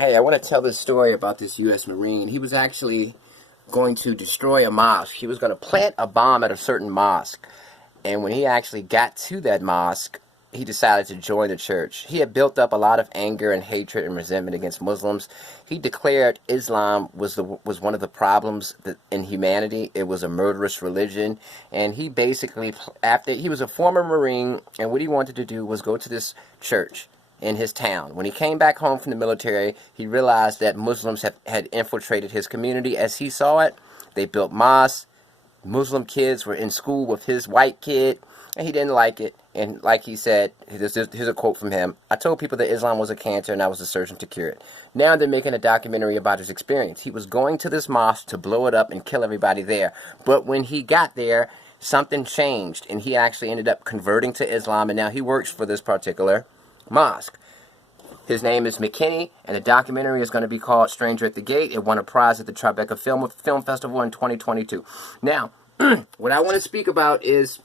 Hey, I want to tell this story about this U.S. Marine. He was actually going to destroy a mosque. He was going to plant a bomb at a certain mosque. And when he actually got to that mosque, he decided to join the church. He had built up a lot of anger and hatred and resentment against Muslims. He declared Islam was one of the problems in humanity. It was a murderous religion. And he basically, after he was a former Marine, and what he wanted to do was go to this church in his town. When he came back home from the military, he realized that Muslims had infiltrated his community as he saw it. They built mosques. Muslim kids were in school with his white kid, and he didn't like it. And like he said, here's a quote from him: "I told people that Islam was a cancer and I was the surgeon to cure it." Now they're making a documentary about his experience. He was going to this mosque to blow it up and kill everybody there. But when he got there, something changed, and he actually ended up converting to Islam, and now he works for this particular mosque. His name is McKinney, and the documentary is going to be called Stranger at the Gate. It won a prize at the Tribeca Film Festival in 2022. Now, what I want to speak about is,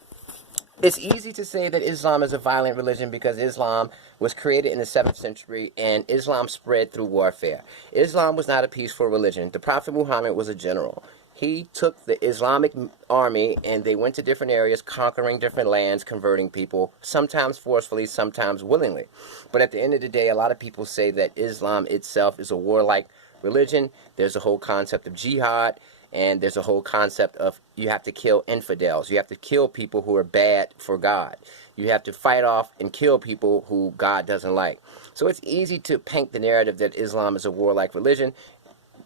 it's easy to say that Islam is a violent religion because Islam was created in the 7th century and Islam spread through warfare. Islam was not a peaceful religion. The Prophet Muhammad was a general. He took the Islamic army and they went to different areas, conquering different lands, converting people, sometimes forcefully, sometimes willingly. But at the end of the day, a lot of people say that Islam itself is a warlike religion. There's a whole concept of jihad, and there's a whole concept of you have to kill infidels. You have to kill people who are bad for God. You have to fight off and kill people who God doesn't like. So it's easy to paint the narrative that Islam is a warlike religion.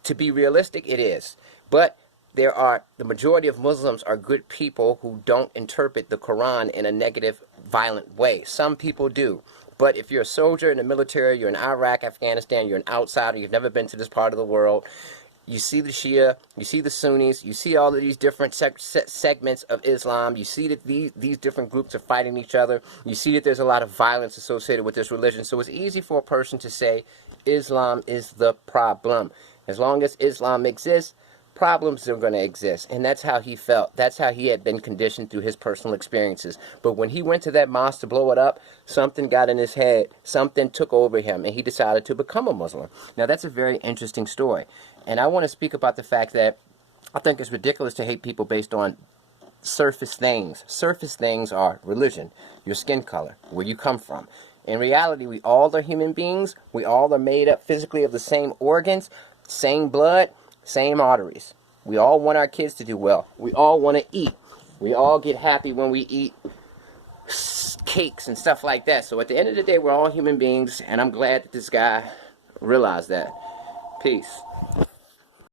To be realistic, it is. But the majority of Muslims are good people who don't interpret the Quran in a negative, violent way. Some people do. But if you're a soldier in the military, you're in Iraq, Afghanistan, you're an outsider, you've never been to this part of the world, you see the Shia, you see the Sunnis, you see all of these different segments of Islam, you see that these different groups are fighting each other, you see that there's a lot of violence associated with this religion. So it's easy for a person to say Islam is the problem. As long as Islam exists, problems are going to exist. And that's how he felt. That's how he had been conditioned through his personal experiences. But when he went to that mosque to blow it up, something got in his head. Something took over him, and he decided to become a Muslim. Now, that's a very interesting story. And I want to speak about the fact that I think it's ridiculous to hate people based on surface things. Surface things are religion, your skin color, where you come from. In reality, we all are human beings. We all are made up physically of the same organs, same blood, same arteries. We all want our kids to do well. We all want to eat. We all get happy when we eat cakes and stuff like that. So at the end of the day, we're all human beings, and I'm glad that this guy realized that. Peace.